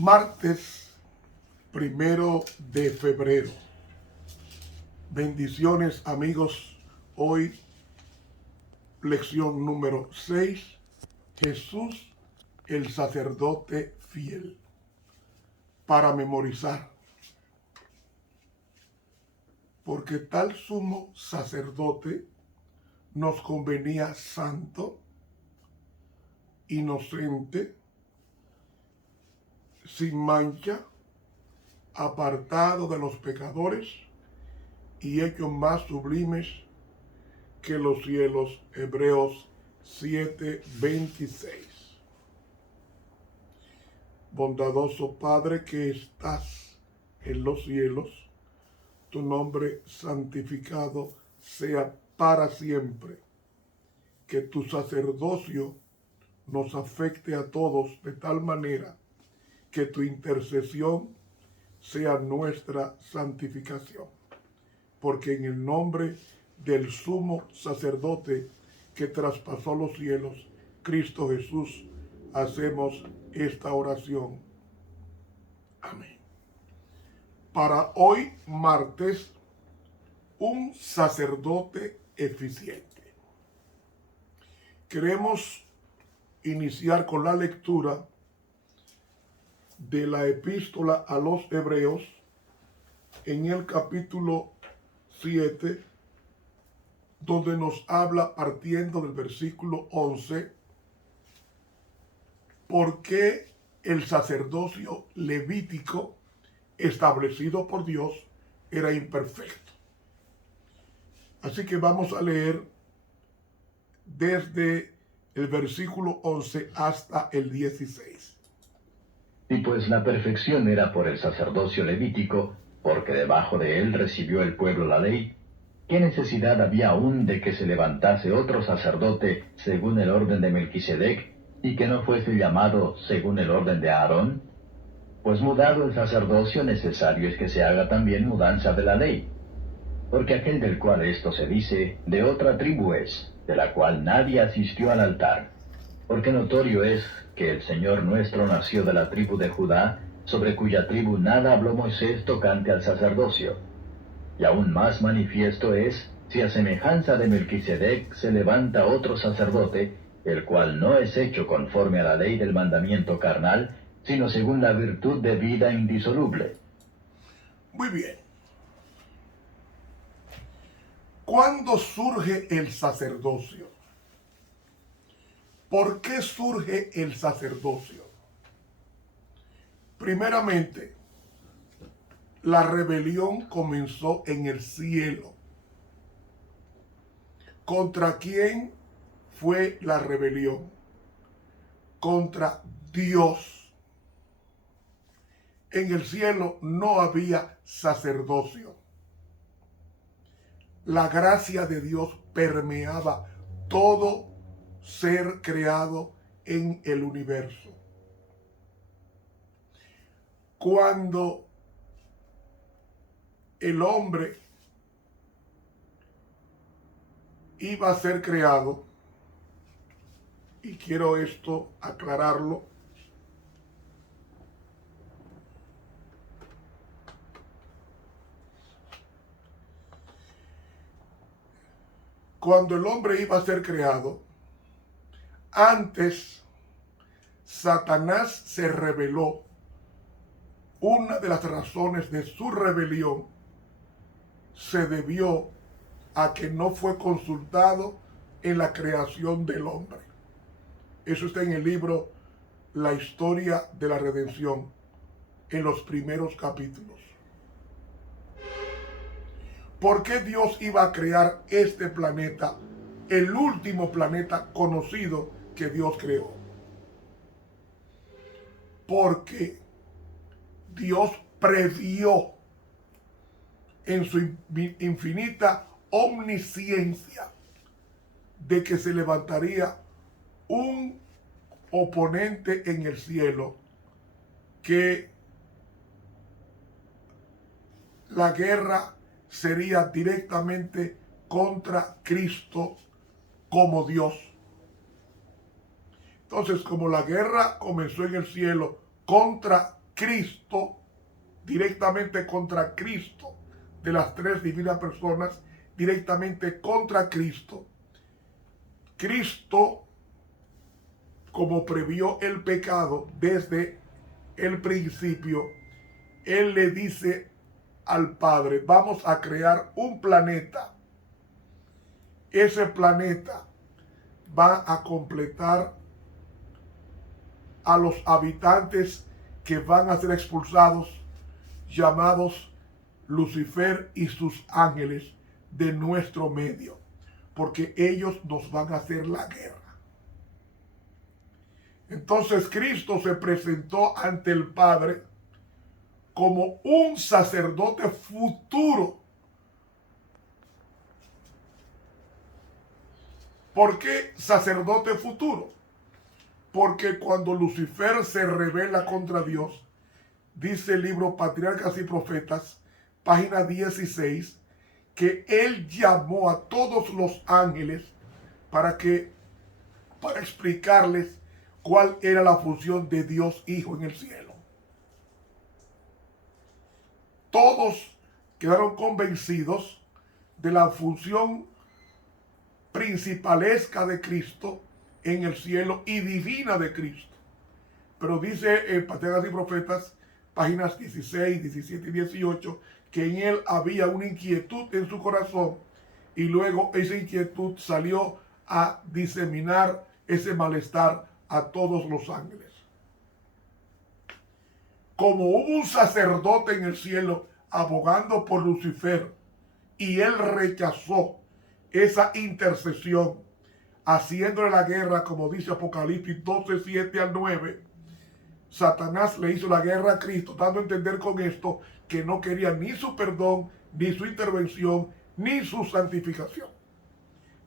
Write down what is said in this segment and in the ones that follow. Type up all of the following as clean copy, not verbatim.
Martes 1 de febrero. Bendiciones, amigos. Hoy, lección número 6. Jesús, el sacerdote fiel. Para memorizar. Porque tal sumo sacerdote nos convenía santo, inocente, sin mancha, apartado de los pecadores y hecho más sublimes que los cielos. Hebreos 7:26. Bondadoso Padre que estás en los cielos, tu nombre santificado sea para siempre. Que tu sacerdocio nos afecte a todos de tal manera que tu intercesión sea nuestra santificación. Porque en el nombre del sumo sacerdote que traspasó los cielos, Cristo Jesús, hacemos esta oración. Amén. Para hoy, martes, un sacerdote eficiente. Queremos iniciar con la lectura de la epístola a los Hebreos en el capítulo 7, donde nos habla, partiendo del versículo 11, por qué el sacerdocio levítico establecido por Dios era imperfecto. Así que vamos a leer desde el versículo 11 hasta el 16. Y pues la perfección era por el sacerdocio levítico, porque debajo de él recibió el pueblo la ley, ¿qué necesidad había aún de que se levantase otro sacerdote según el orden de Melquisedec, y que no fuese llamado según el orden de Aarón? Pues mudado el sacerdocio, necesario es que se haga también mudanza de la ley. Porque aquel del cual esto se dice, de otra tribu es, de la cual nadie asistió al altar. Porque notorio es que el Señor nuestro nació de la tribu de Judá, sobre cuya tribu nada habló Moisés tocante al sacerdocio. Y aún más manifiesto es, si a semejanza de Melquisedec se levanta otro sacerdote, el cual no es hecho conforme a la ley del mandamiento carnal, sino según la virtud de vida indisoluble. Muy bien. ¿Cuándo surge el sacerdocio? ¿Por qué surge el sacerdocio? Primeramente, la rebelión comenzó en el cielo. ¿Contra quién fue la rebelión? Contra Dios. En el cielo no había sacerdocio. La gracia de Dios permeaba todo ser creado en el universo. Cuando el hombre iba a ser creado, y quiero esto aclararlo, cuando el hombre iba a ser creado, antes Satanás se rebeló. Una de las razones de su rebelión se debió a que no fue consultado en la creación del hombre. Eso está en el libro La historia de la redención, en los primeros capítulos. ¿Por qué Dios iba a crear este planeta, el último planeta conocido que Dios creó? Porque Dios previó en su infinita omnisciencia de que se levantaría un oponente en el cielo, que la guerra sería directamente contra Cristo como Dios. Entonces, como la guerra comenzó en el cielo contra Cristo, directamente contra Cristo, de las tres divinas personas, directamente contra Cristo. Cristo, como previó el pecado desde el principio, Él le dice al Padre, vamos a crear un planeta. Ese planeta va a completar a los habitantes que van a ser expulsados, llamados Lucifer y sus ángeles, de nuestro medio, porque ellos nos van a hacer la guerra. Entonces Cristo se presentó ante el Padre como un sacerdote futuro. ¿Por qué sacerdote futuro? Porque cuando Lucifer se rebela contra Dios, dice el libro Patriarcas y Profetas, página 16, que él llamó a todos los ángeles para explicarles cuál era la función de Dios Hijo en el cielo. Todos quedaron convencidos de la función principalesca de Cristo en el cielo y divina de Cristo. Pero dice en Patriarcas y Profetas, páginas 16, 17 y 18, que en él había una inquietud en su corazón y luego esa inquietud salió a diseminar ese malestar a todos los ángeles. Como hubo un sacerdote en el cielo abogando por Lucifer y él rechazó esa intercesión, haciéndole la guerra, como dice Apocalipsis 12, 7 al 9, Satanás le hizo la guerra a Cristo, dando a entender con esto que no quería ni su perdón, ni su intervención, ni su santificación.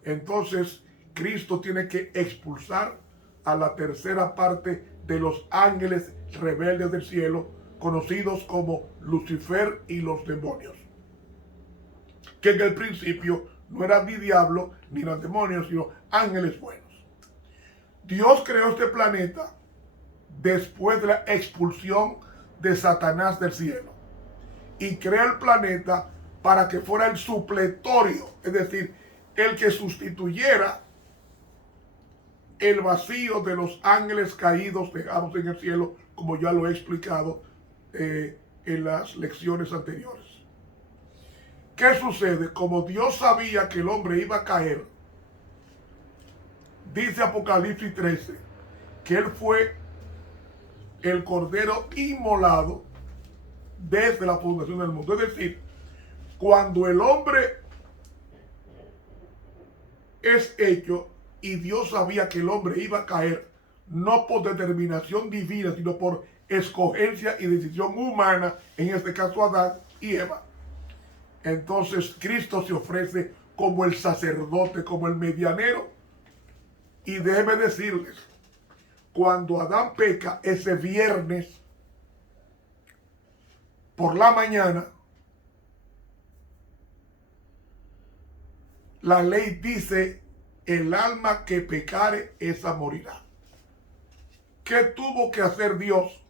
Entonces, Cristo tiene que expulsar a la tercera parte de los ángeles rebeldes del cielo, conocidos como Lucifer y los demonios, que en el principio no eran ni diablo ni eran demonios, sino ángeles buenos. Dios creó este planeta después de la expulsión de Satanás del cielo, y creó el planeta para que fuera el supletorio, es decir, el que sustituyera el vacío de los ángeles caídos dejados en el cielo, como ya lo he explicado en las lecciones anteriores. ¿Qué sucede? Como Dios sabía que el hombre iba a caer, dice Apocalipsis 13, que él fue el cordero inmolado desde la fundación del mundo. Es decir, cuando el hombre es hecho y Dios sabía que el hombre iba a caer, no por determinación divina, sino por escogencia y decisión humana, en este caso Adán y Eva. Entonces Cristo se ofrece como el sacerdote, como el medianero. Y déjeme decirles, cuando Adán peca ese viernes por la mañana, la ley dice, el alma que pecare, esa morirá. ¿Qué tuvo que hacer Dios?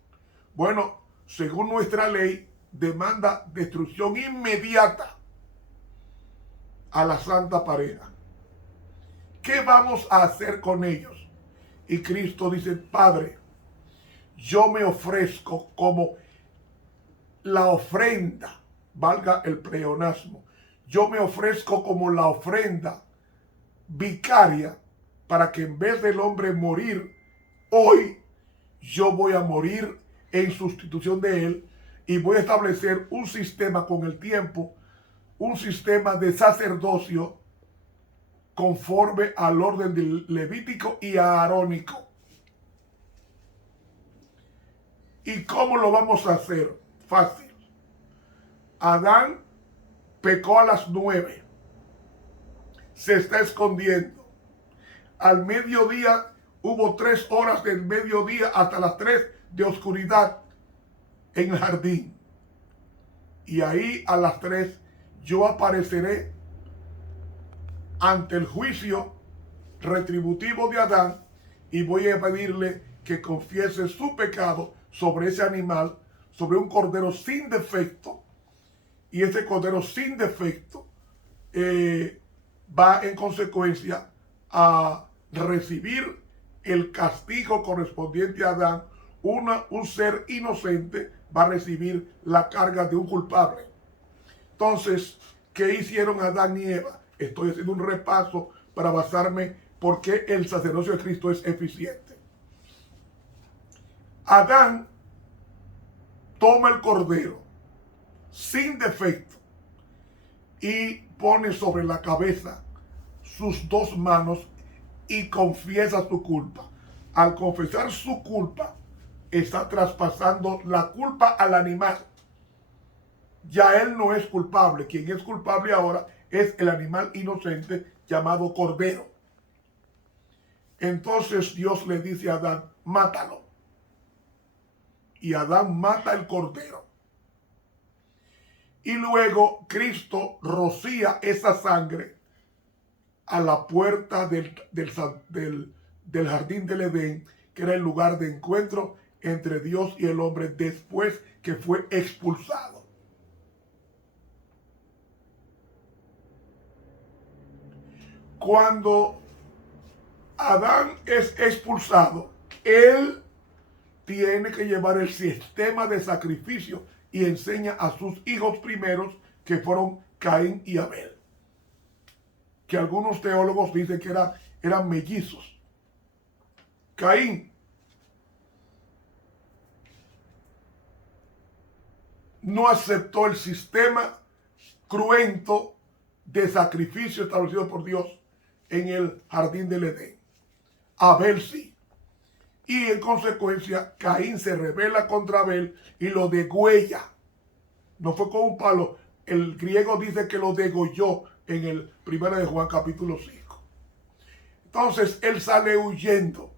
Bueno, según nuestra ley, demanda destrucción inmediata a la santa pareja. ¿Qué vamos a hacer con ellos? Y Cristo dice, Padre, yo me ofrezco como la ofrenda, valga el pleonasmo, yo me ofrezco como la ofrenda vicaria para que en vez del hombre morir hoy, yo voy a morir en sustitución de él y voy a establecer un sistema con el tiempo, un sistema de sacerdocio conforme al orden del levítico y aarónico. ¿Y cómo lo vamos a hacer? Fácil. Adán pecó a las 9. Se está escondiendo. Al mediodía hubo 3 horas del mediodía hasta las 3 de oscuridad en el jardín. Y ahí a las 3 yo apareceré ante el juicio retributivo de Adán y voy a pedirle que confiese su pecado sobre ese animal sobre un cordero sin defecto, y ese cordero sin defecto va en consecuencia a recibir el castigo correspondiente a Adán. Un ser inocente va a recibir la carga de un culpable. Entonces, ¿qué hicieron Adán y Eva? Estoy haciendo un repaso para basarme por qué el sacerdocio de Cristo es eficiente. Adán toma el cordero sin defecto y pone sobre la cabeza sus dos manos y confiesa su culpa. Al confesar su culpa, está traspasando la culpa al animal. Ya él no es culpable. Quien es culpable ahora es el animal inocente llamado cordero. Entonces Dios le dice a Adán, mátalo. Y Adán mata el cordero. Y luego Cristo rocía esa sangre a la puerta del jardín del Edén, que era el lugar de encuentro entre Dios y el hombre después que fue expulsado. Cuando Adán es expulsado, él tiene que llevar el sistema de sacrificio y enseña a sus hijos primeros, que fueron Caín y Abel, que algunos teólogos dicen que eran mellizos. Caín no aceptó el sistema cruento de sacrificio establecido por Dios en el jardín del Edén. Abel sí. Y en consecuencia, Caín se rebela contra Abel y lo degüella. No fue con un palo. El griego dice que lo degolló en el 1 de Juan capítulo 5. Entonces él sale huyendo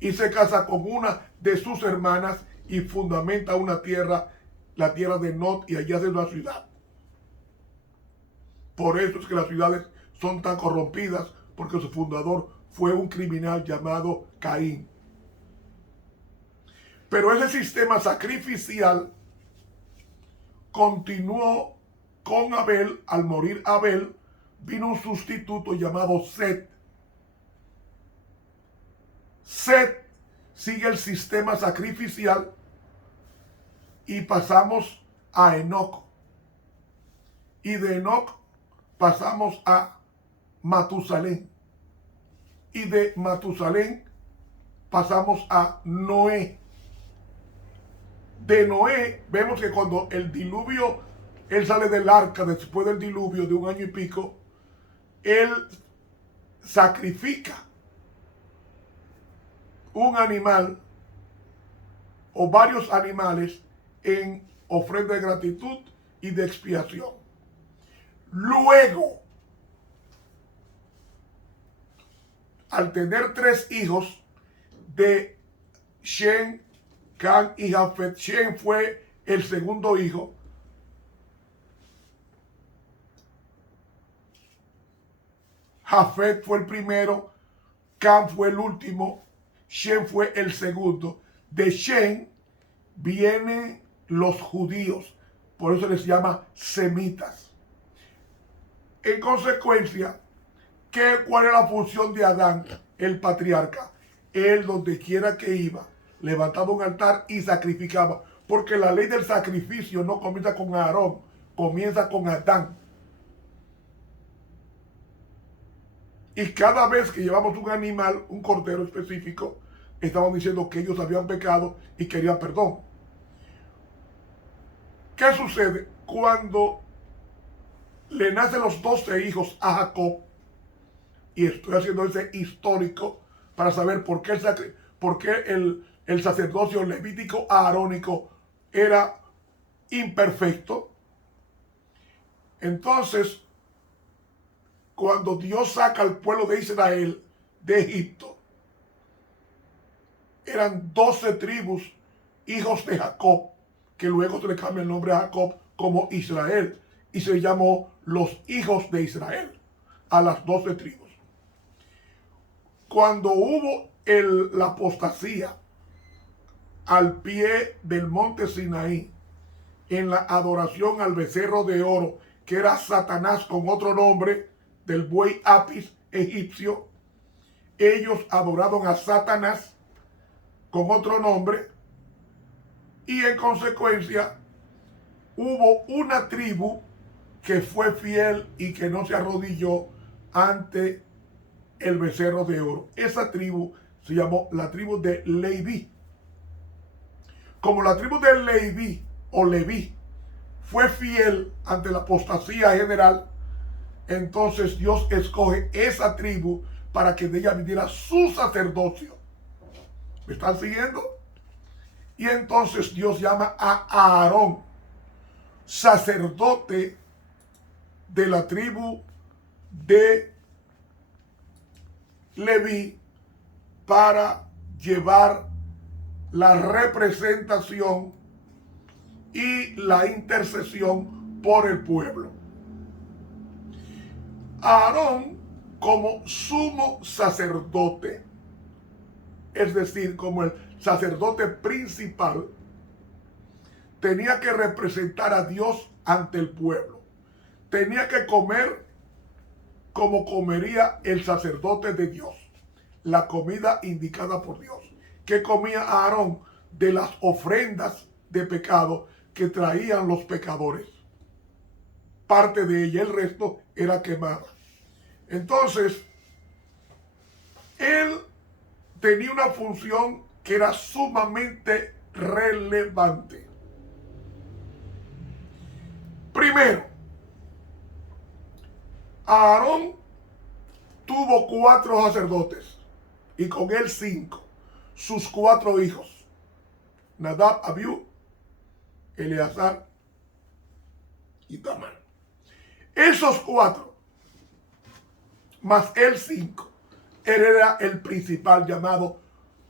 y se casa con una de sus hermanas y fundamenta una tierra, la tierra de Nod, y allí hace una ciudad. Por eso es que las ciudades son tan corrompidas, porque su fundador fue un criminal llamado Caín. Pero ese sistema sacrificial continuó con Abel. Al morir Abel, vino un sustituto llamado Set. Set sigue el sistema sacrificial y pasamos a Enoc. Y de Enoc pasamos a Matusalén. Y de Matusalén pasamos a Noé. De Noé vemos que cuando el diluvio, él sale del arca después del diluvio de 1 año y pico, él sacrifica un animal o varios animales en ofrenda de gratitud y de expiación. Luego, al tener 3 hijos de Shem, Cam y Jafet, Shem fue el segundo hijo. Jafet fue el primero, Cam fue el último, Shem fue el segundo. De Shem vienen los judíos, por eso les llama semitas. En consecuencia, ¿cuál es la función de Adán, el patriarca? Él, donde quiera que iba, levantaba un altar y sacrificaba, porque la ley del sacrificio no comienza con Aarón, comienza con Adán. Y cada vez que llevamos un animal, un cordero específico, estaban diciendo que ellos habían pecado y querían perdón. ¿Qué sucede? Cuando le nacen los 12 hijos a Jacob, y estoy haciendo ese histórico para saber por qué el sacerdocio levítico arónico era imperfecto. Entonces, cuando Dios saca al pueblo de Israel de Egipto, eran 12 tribus, hijos de Jacob, que luego se le cambia el nombre a Jacob como Israel, y se llamó los hijos de Israel a las 12 tribus. Cuando hubo la apostasía al pie del monte Sinaí, en la adoración al becerro de oro, que era Satanás con otro nombre, del buey Apis egipcio. Ellos adoraron a Satanás con otro nombre, y en consecuencia hubo una tribu que fue fiel y que no se arrodilló ante el becerro de oro. Esa tribu se llamó la tribu de Leví. Como la tribu de Leví o Leví fue fiel ante la apostasía general, entonces Dios escoge esa tribu para que de ella viniera su sacerdocio. ¿Me están siguiendo? Y entonces Dios llama a Aarón, sacerdote de la tribu de Leví, para llevar la representación y la intercesión por el pueblo. Aarón, como sumo sacerdote, es decir, como el sacerdote principal, tenía que representar a Dios ante el pueblo. Tenía que comer como comería el sacerdote de Dios, la comida indicada por Dios. ¿Qué comía Aarón? De las ofrendas de pecado que traían los pecadores. Parte de ella, el resto era quemada. Entonces, él tenía una función que era sumamente relevante. Primero, Aarón tuvo 4 sacerdotes y con él 5, sus 4 hijos, Nadab, Abiú, Eleazar y Tamar. Esos 4, más él 5, él era el principal, llamado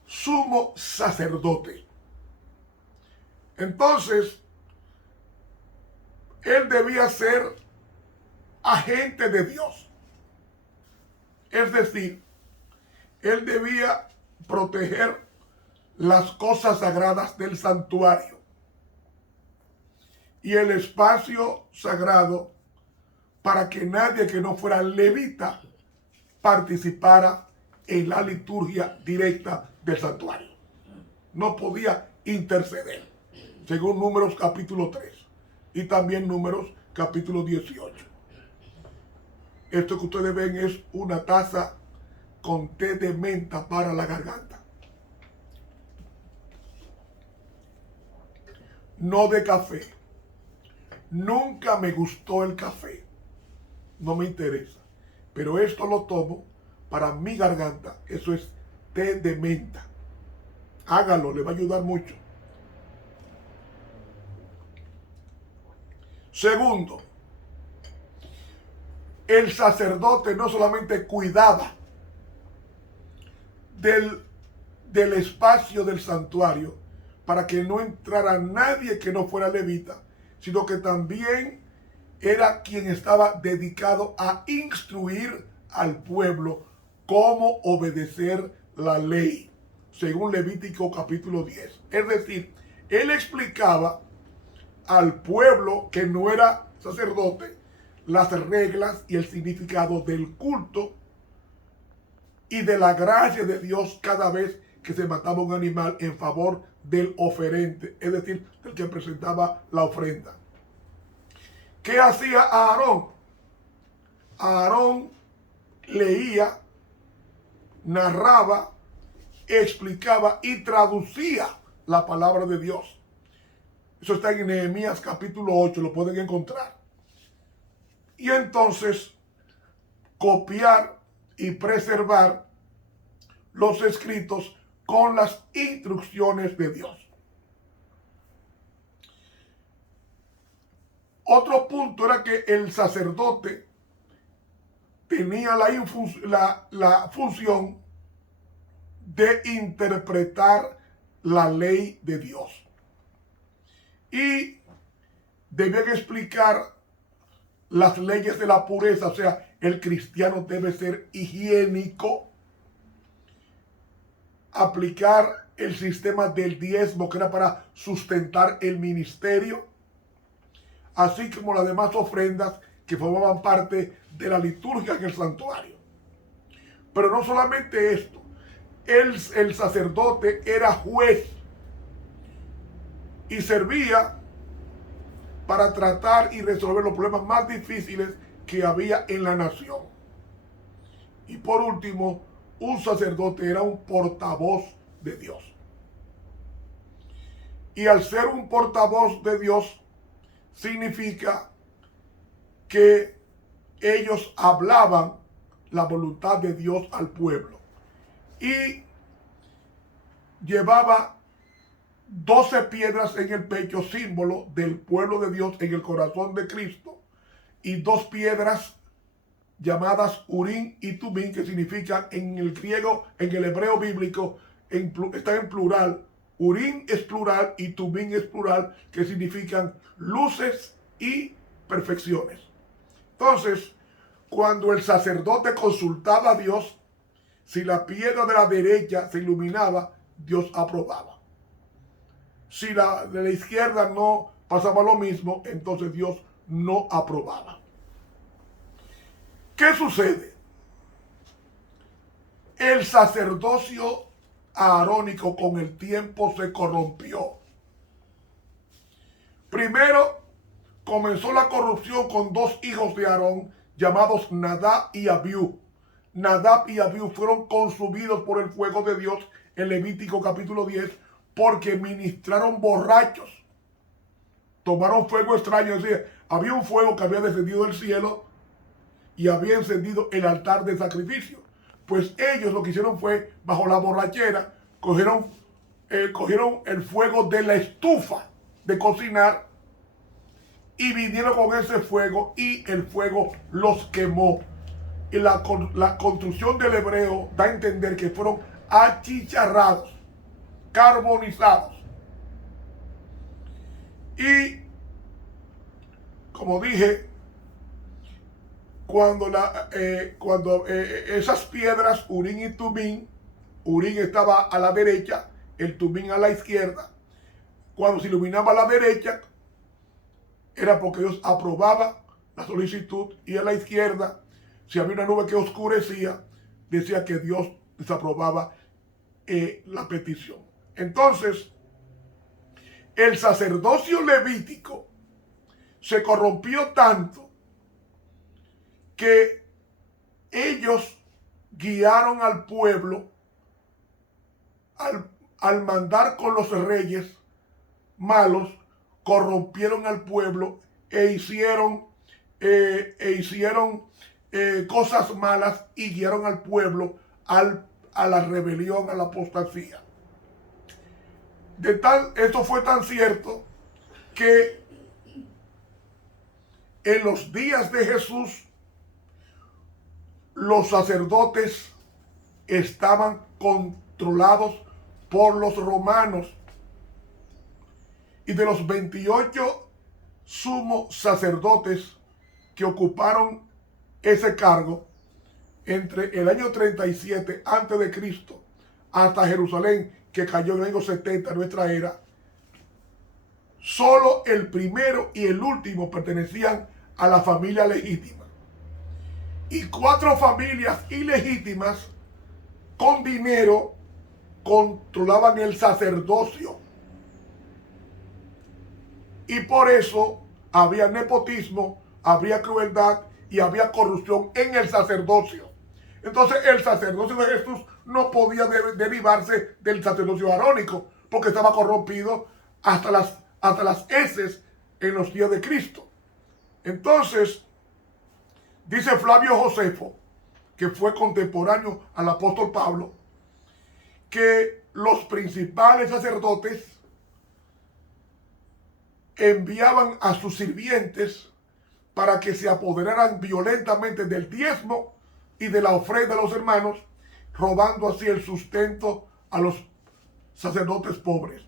sumo sacerdote. Entonces, él debía ser agente de Dios. Es decir, él debía proteger las cosas sagradas del santuario y el espacio sagrado, para que nadie que no fuera levita participara en la liturgia directa del santuario. No podía interceder, según Números capítulo 3 y también Números capítulo 18. Esto que ustedes ven es una taza con té de menta para la garganta. No de café. Nunca me gustó el café. No me interesa. Pero esto lo tomo para mi garganta. Eso es té de menta. Hágalo, le va a ayudar mucho. Segundo, el sacerdote no solamente cuidaba del espacio del santuario para que no entrara nadie que no fuera levita, sino que también era quien estaba dedicado a instruir al pueblo cómo obedecer la ley, según Levítico capítulo 10. Es decir, él explicaba al pueblo que no era sacerdote las reglas y el significado del culto y de la gracia de Dios cada vez que se mataba un animal en favor del oferente, es decir, del que presentaba la ofrenda. ¿Qué hacía Aarón? Aarón leía, narraba, explicaba y traducía la palabra de Dios. Eso está en Nehemías capítulo 8, lo pueden encontrar. Y entonces copiar y preservar los escritos con las instrucciones de Dios. Otro punto era que el sacerdote tenía la función de interpretar la ley de Dios. Y debían explicar las leyes de la pureza, o sea, el cristiano debe ser higiénico, aplicar el sistema del diezmo, que era para sustentar el ministerio, así como las demás ofrendas que formaban parte de la liturgia en el santuario. Pero no solamente esto, el sacerdote era juez y servía para tratar y resolver los problemas más difíciles que había en la nación. Y por último, un sacerdote era un portavoz de Dios. Y al ser un portavoz de Dios, significa que ellos hablaban la voluntad de Dios al pueblo. Y llevaba 12 piedras en el pecho, símbolo del pueblo de Dios en el corazón de Cristo, y 2 piedras llamadas Urim y Tumim, que significan en el griego, en el hebreo bíblico, están en plural. Urim es plural y Tumim es plural, que significan luces y perfecciones. Entonces, cuando el sacerdote consultaba a Dios, si la piedra de la derecha se iluminaba, Dios aprobaba. Si la de la izquierda no pasaba lo mismo, entonces Dios no aprobaba. ¿Qué sucede? El sacerdocio aarónico con el tiempo se corrompió. Primero comenzó la corrupción con 2 hijos de Aarón llamados Nadab y Abiú. Nadab y Abiú fueron consumidos por el fuego de Dios en Levítico capítulo 10 porque ministraron borrachos. Tomaron fuego extraño, es decir, había un fuego que había descendido del cielo y había encendido el altar de sacrificio. Pues ellos lo que hicieron fue, bajo la borrachera, cogieron el fuego de la estufa de cocinar y vinieron con ese fuego y el fuego los quemó. Y la construcción del hebreo da a entender que fueron achicharrados, carbonizados. Y, como dije, cuando esas piedras, Urim y Tumim, Urim estaba a la derecha, el Tumim a la izquierda, cuando se iluminaba a la derecha, era porque Dios aprobaba la solicitud, y a la izquierda, si había una nube que oscurecía, decía que Dios desaprobaba la petición. Entonces, el sacerdocio levítico se corrompió tanto que ellos guiaron al pueblo al mandar con los reyes malos, corrompieron al pueblo e hicieron cosas malas y guiaron al pueblo a la rebelión, a la apostasía. Esto fue tan cierto que en los días de Jesús los sacerdotes estaban controlados por los romanos, y de los 28 sumos sacerdotes que ocuparon ese cargo entre el año 37 a.C. hasta Jerusalén, que cayó en el año 70 de nuestra era, solo el primero y el último pertenecían a la familia legítima. Y 4 familias ilegítimas con dinero controlaban el sacerdocio. Y por eso había nepotismo, había crueldad y había corrupción en el sacerdocio. Entonces el sacerdocio de Jesús no podía derivarse del sacerdocio arónico, porque estaba corrompido hasta las heces en los días de Cristo. Entonces, dice Flavio Josefo, que fue contemporáneo al apóstol Pablo, que los principales sacerdotes enviaban a sus sirvientes para que se apoderaran violentamente del diezmo y de la ofrenda de los hermanos, robando así el sustento a los sacerdotes pobres.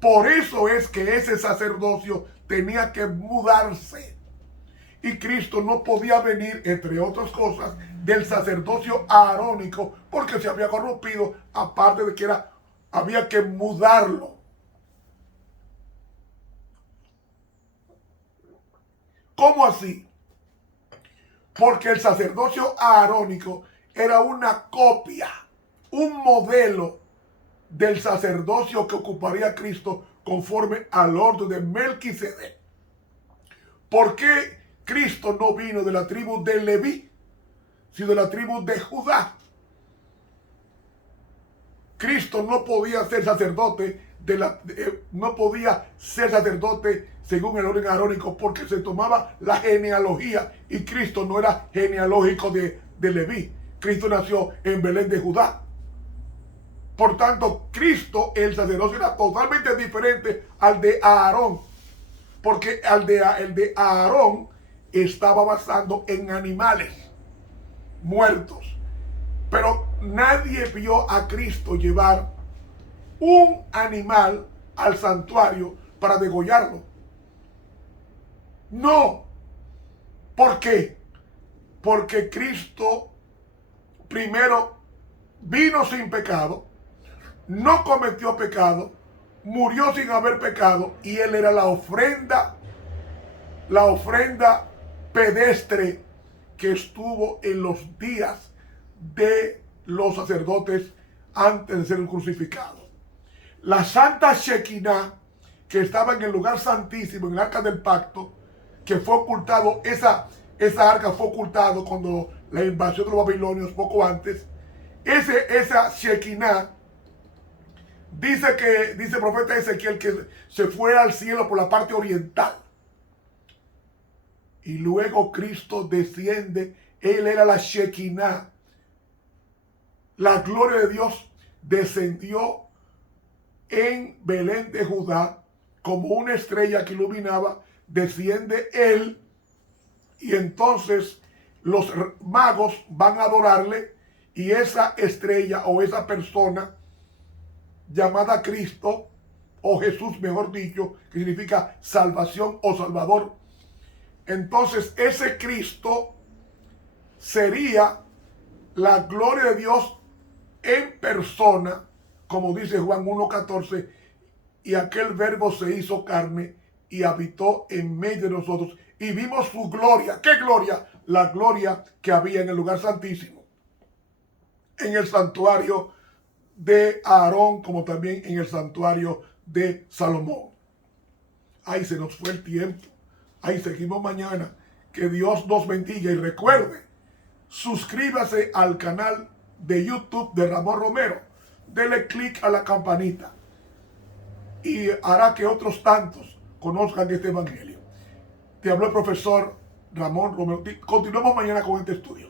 Por eso es que ese sacerdocio tenía que mudarse. Y Cristo no podía venir, entre otras cosas, del sacerdocio aarónico, porque se había corrompido, aparte de que era había que mudarlo. ¿Cómo así? Porque el sacerdocio arónico era una copia, un modelo del sacerdocio que ocuparía Cristo conforme al orden de Melquisedec. ¿Por qué Cristo no vino de la tribu de Leví, sino de la tribu de Judá? Cristo no podía ser sacerdote no podía ser sacerdote según el orden arónico porque se tomaba la genealogía y Cristo no era genealógico de Leví. Cristo nació en Belén de Judá. Por tanto, Cristo, el sacerdocio era totalmente diferente al de Aarón, porque el de Aarón estaba basado en animales muertos. Pero nadie vio a Cristo llevar un animal al santuario para degollarlo. No. ¿Por qué? Porque Cristo primero vino sin pecado, no cometió pecado, murió sin haber pecado y él era la ofrenda pedestre que estuvo en los días de los sacerdotes antes de ser crucificado. La Santa Shekinah, que estaba en el lugar santísimo, en el arca del pacto, que fue ocultado, esa arca fue ocultado cuando la invasión de los babilonios, poco antes. Esa Shekinah, dice el profeta Ezequiel que se fue al cielo por la parte oriental. Y luego Cristo desciende, él era la Shekinah. La gloria de Dios descendió en Belén de Judá como una estrella que iluminaba, desciende él y entonces los magos van a adorarle y esa estrella o esa persona llamada Cristo o Jesús, mejor dicho, que significa salvación o salvador. Entonces ese Cristo sería la gloria de Dios en persona, como dice Juan 1:14, y aquel verbo se hizo carne y habitó en medio de nosotros y vimos su gloria. ¿Qué gloria? La gloria que había en el lugar santísimo, en el santuario de Aarón, como también en el santuario de Salomón. Ahí se nos fue el tiempo. Ahí seguimos mañana. Que Dios nos bendiga y recuerde, suscríbase al canal de YouTube de Ramón Romero. Dele clic a la campanita y hará que otros tantos conozcan este evangelio. Te habló el profesor Ramón Romero. Continuamos mañana con este estudio.